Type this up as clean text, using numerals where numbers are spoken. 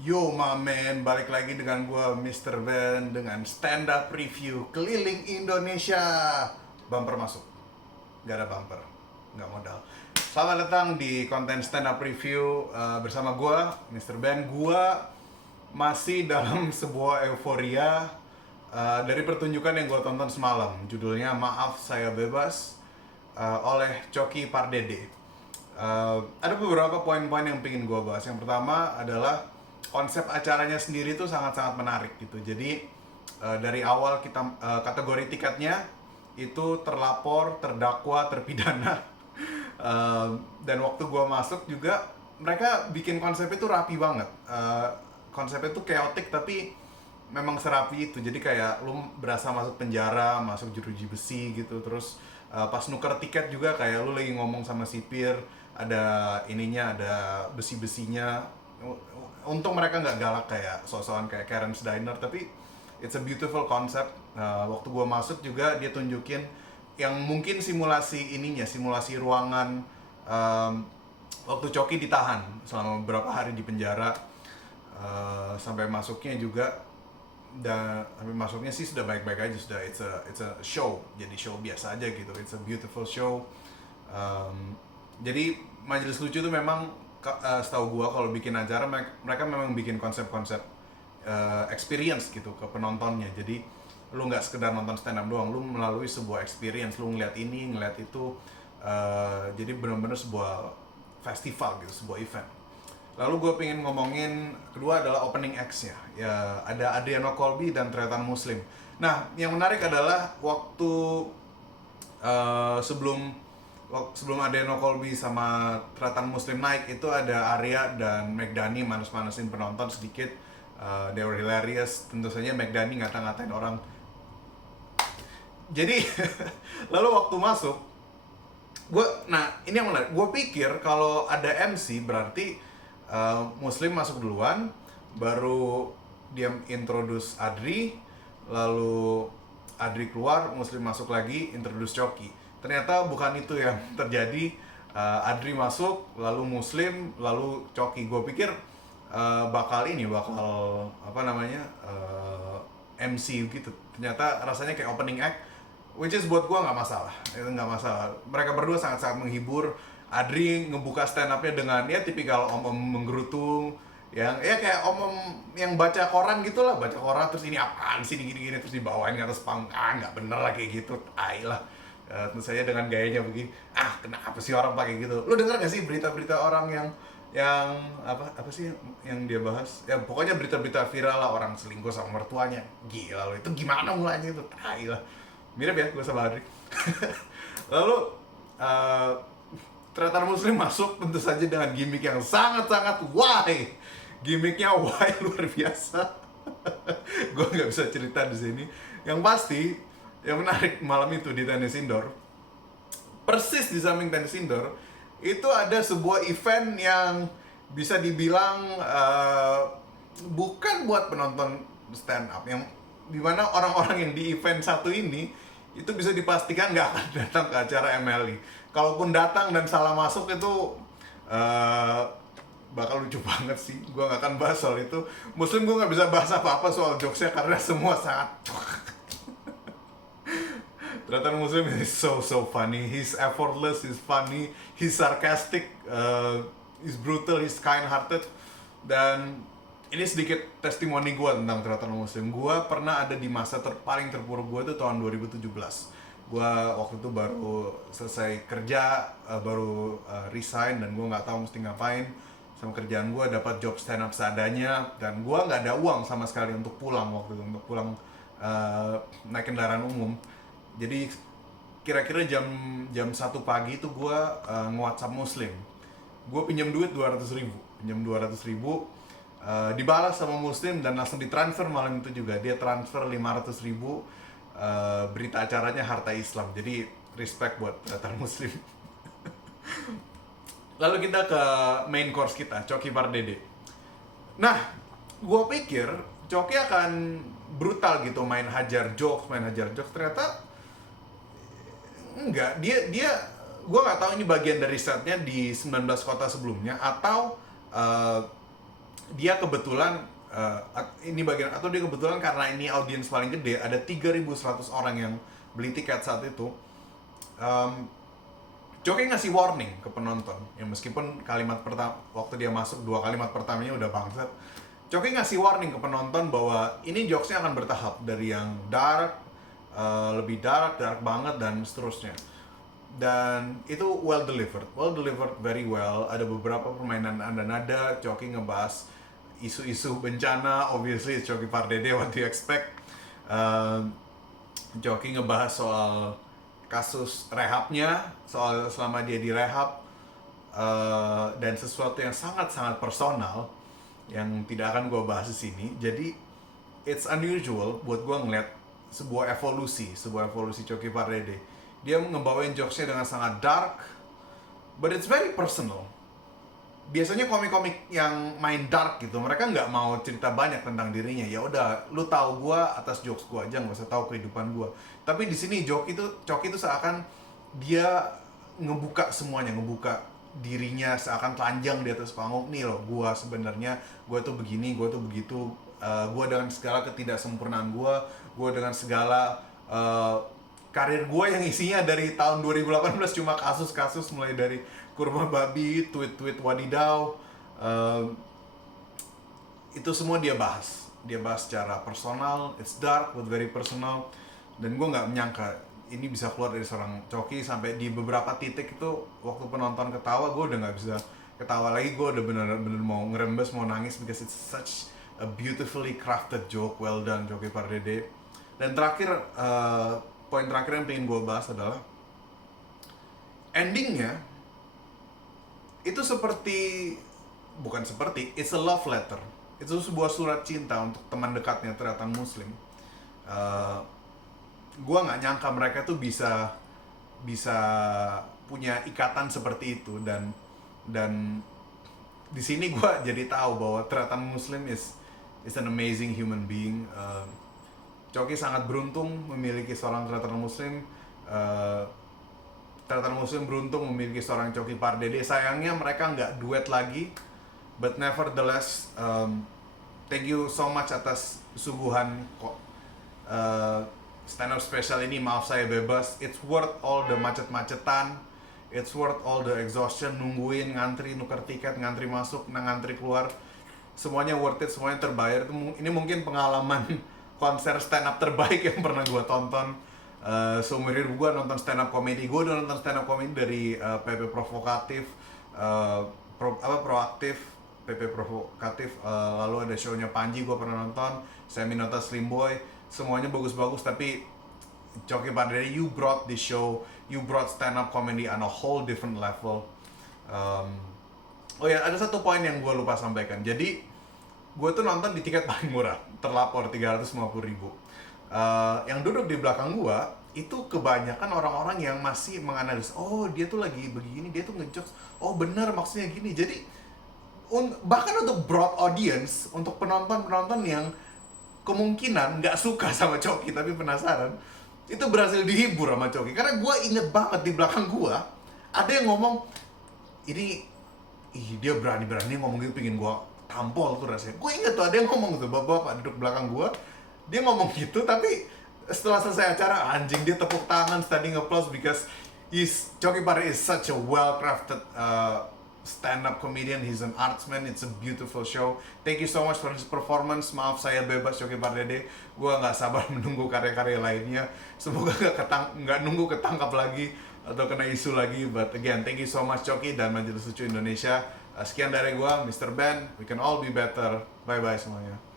Yo my man, balik lagi dengan gua Mr. Ben dengan stand up review keliling Indonesia. Bumper masuk, nggak ada bumper, nggak modal. Selamat datang di konten stand up review bersama gua Mr. Ben. Gua masih dalam sebuah euforia dari pertunjukan yang gua tonton semalam. Judulnya Maaf Saya Bebas oleh Coki Pardede. Ada beberapa poin-poin yang pengen gue bahas. Yang pertama adalah konsep acaranya sendiri tuh sangat-sangat menarik gitu. Jadi dari awal kita kategori tiketnya itu terlapor, terdakwa, terpidana. Dan waktu gue masuk juga mereka bikin konsep itu rapi banget. Konsepnya tuh chaotic tapi memang serapi itu. Jadi kayak lu berasa masuk penjara, masuk jeruji besi gitu. Terus pas nuker tiket juga kayak lu lagi ngomong sama sipir, ada ininya, ada besi-besinya. Untung mereka nggak galak kayak sosokan kayak Karen's Diner, tapi it's a beautiful concept. Waktu gua masuk juga dia tunjukin yang mungkin simulasi ininya, simulasi ruangan waktu Coki ditahan selama beberapa hari di penjara. Sampai masuknya juga, dan sampai masuknya sih sudah baik-baik aja, sudah it's a show, jadi show biasa aja gitu, it's a beautiful show. Jadi majelis lucu tuh memang setahu gua kalau bikin acara mereka memang bikin konsep-konsep experience gitu ke penontonnya. Jadi lu nggak sekedar nonton stand up doang, lu melalui sebuah experience, lu ngeliat ini ngeliat itu. Jadi benar-benar sebuah festival gitu, sebuah event. Lalu gue pengen ngomongin kedua adalah opening acts-nya. Ya, ada Adriano Colby dan Tretan Muslim. Nah, yang menarik adalah waktu sebelum Adriano Colby sama Tretan Muslim naik, itu ada Arya dan McDani manas-manasin penonton sedikit. They were hilarious. Tentu saja McDani ngata-ngatain orang. Jadi lalu waktu masuk, ini yang menarik. Gue pikir kalau ada MC berarti Muslim masuk duluan, baru dia introduce Adri, lalu Adri keluar, Muslim masuk lagi, introduce Coki. Ternyata bukan itu yang terjadi. Adri masuk, lalu Muslim, lalu Coki. Gue pikir bakal apa namanya, MC gitu. Ternyata rasanya kayak opening act, which is buat gue nggak masalah. Itu nggak masalah. Mereka berdua sangat-sangat menghibur. Adri ngebuka stand up-nya dengan ya tipikal om-om menggerutu, yang ya kayak om-om yang baca koran gitulah, baca koran terus ini apaan sih gini-gini terus dibawain ke atas panggung. Nggak bener lah kayak gitu, tai lah. Tentu saja dengan gayanya begini, kenapa sih orang pakai gitu. Lu denger gak sih berita-berita orang yang apa sih yang dia bahas, ya pokoknya berita-berita viral lah, orang selingkuh sama mertuanya. Gila lo, itu gimana mulanya itu, tai lah. Mirip ya gue sama Adri. Lalu uh, Tretan Muslim masuk tentu saja dengan gimmick yang sangat-sangat why. Gimmicknya why luar biasa. Gue nggak bisa cerita di sini. Yang pasti yang menarik malam itu di tenis indoor, persis di samping tenis indoor itu ada sebuah event yang bisa dibilang bukan buat penonton stand up, yang dimana orang-orang yang di event satu ini itu bisa dipastikan nggak akan datang ke acara MLI. Kalaupun datang dan salah masuk itu bakal lucu banget sih. Gue nggak akan bahas soal itu. Muslim gue nggak bisa bahas apa-apa soal jokesnya karena semua sangat ternyata Muslim is so funny. He's effortless, he's funny, he's sarcastic, he's brutal, he's kind-hearted. Dan ini sedikit testimoni gue tentang Tretan Muslim. Gue pernah ada di masa paling terpuruk gue itu tahun 2017. Gue waktu itu baru selesai kerja, baru resign, dan gue nggak tahu mesti ngapain sama kerjaan gue. Dapat job stand up seadanya, dan gue nggak ada uang sama sekali untuk pulang waktu itu, untuk pulang naik kendaraan umum. Jadi kira-kira jam 1 pagi itu gue nge-WhatsApp Muslim. Gue pinjam duit 200.000, dibalas sama Muslim dan langsung ditransfer malam itu juga. Dia transfer 500.000, berita acaranya Harta Islam. Jadi respect buat Tretan Muslim. Lalu kita ke main course kita, Coki Pardede. Nah, gue pikir Coki akan brutal gitu, main hajar jokes. Ternyata enggak. Dia gue nggak tahu ini bagian dari setnya di 19 kota sebelumnya atau dia kebetulan ini bagian atau dia kebetulan karena ini audiens paling gede, ada 3.100 orang yang beli tiket saat itu. Joki ngasih warning ke penonton, ya meskipun kalimat pertama waktu dia masuk 2 kalimat pertamanya udah bangsat. Joki ngasih warning ke penonton bahwa ini jokesnya akan bertahap dari yang dark, lebih dark banget dan seterusnya. Dan itu well delivered very well. Ada beberapa permainan nada-nada. Joki ngebahas isu-isu bencana, obviously it's Coki Pardede, what do you expect. Joki ngebahas soal kasus rehabnya, soal selama dia di rehab, dan sesuatu yang sangat-sangat personal yang tidak akan gue bahas di sini. Jadi it's unusual buat gue ngeliat sebuah evolusi Coki Pardede. Dia ngebawain jokesnya dengan sangat dark, but it's very personal. Biasanya komik-komik yang main dark gitu, mereka nggak mau cerita banyak tentang dirinya. Ya udah, lu tahu gua atas jokes gua aja, nggak usah tahu kehidupan gua. Tapi di sini Coki itu seakan dia ngebuka semuanya, ngebuka dirinya, seakan telanjang di atas panggung. Nih loh, gua sebenarnya gua tuh begini, gua tuh begitu. Gua dengan segala ketidaksempurnaan gua dengan segala karir gue yang isinya dari tahun 2018 cuma kasus-kasus mulai dari kurma babi, tweet-tweet wadidaw, itu semua dia bahas secara personal. It's dark but very personal, dan gue nggak menyangka ini bisa keluar dari seorang Coki. Sampai di beberapa titik itu waktu penonton ketawa, gue udah nggak bisa ketawa lagi, gue udah bener-bener mau ngerembes, mau nangis, because it's such a beautifully crafted joke. Well done Coki Pardede. Dan terakhir, poin terakhir yang pengen gue bahas adalah endingnya itu it's a love letter. Itu sebuah surat cinta untuk teman dekatnya Tretan Muslim. Gue nggak nyangka mereka tuh bisa punya ikatan seperti itu, dan di sini gue jadi tahu bahwa Tretan Muslim is an amazing human being. Coki sangat beruntung memiliki seorang Tretan Muslim. Tretan Muslim beruntung memiliki seorang Coki Pardede. Sayangnya mereka nggak duet lagi, but nevertheless, thank you so much atas suguhan stand up special ini. Maaf saya bebas. It's worth all the macet-macetan. It's worth all the exhaustion, nungguin, ngantri, nuker tiket, ngantri masuk, ngantri keluar. Semuanya worth it, semuanya terbayar. Ini mungkin pengalaman konser stand up terbaik yang pernah gue tonton. Seumur hidup gue nonton stand up comedy. Gue udah nonton stand up comedy dari PP Provokatif, Proaktif, PP Provokatif, lalu ada show-nya Panji gue pernah nonton, Seminota Slim Boy. Semuanya bagus-bagus, tapi Coki Pardede, you brought the show, you brought stand up comedy on a whole different level. Oh ya, ada satu poin yang gue lupa sampaikan. Jadi gue tuh nonton di tiket paling murah, terlapor 350.000. Yang duduk di belakang gue itu kebanyakan orang-orang yang masih menganalisis, oh dia tuh lagi begini, dia tuh ngejokes, oh bener maksudnya gini. Jadi bahkan untuk broad audience, untuk penonton-penonton yang kemungkinan nggak suka sama Coki tapi penasaran, itu berhasil dihibur sama Coki. Karena gue inget banget di belakang gue ada yang ngomong, dia berani-berani ngomong gitu, pingin gue tampol tuh rasanya. Gue inget tuh ada yang ngomong tuh, bapak-bapak duduk belakang gue, dia ngomong gitu, tapi setelah selesai acara, anjing, dia tepuk tangan, standing applause, because Coki Pardede is such a well-crafted stand-up comedian. He's an artsman. It's a beautiful show. Thank you so much for his performance. Maaf saya bebas Coki Pardede. Gue nggak sabar menunggu karya-karya lainnya. Semoga nggak nunggu ketangkap lagi atau kena isu lagi. But again, thank you so much Coki dan Majelis Lucu Indonesia. Sekian dari gue, Mr. Ben. We can all be better. Bye-bye semuanya.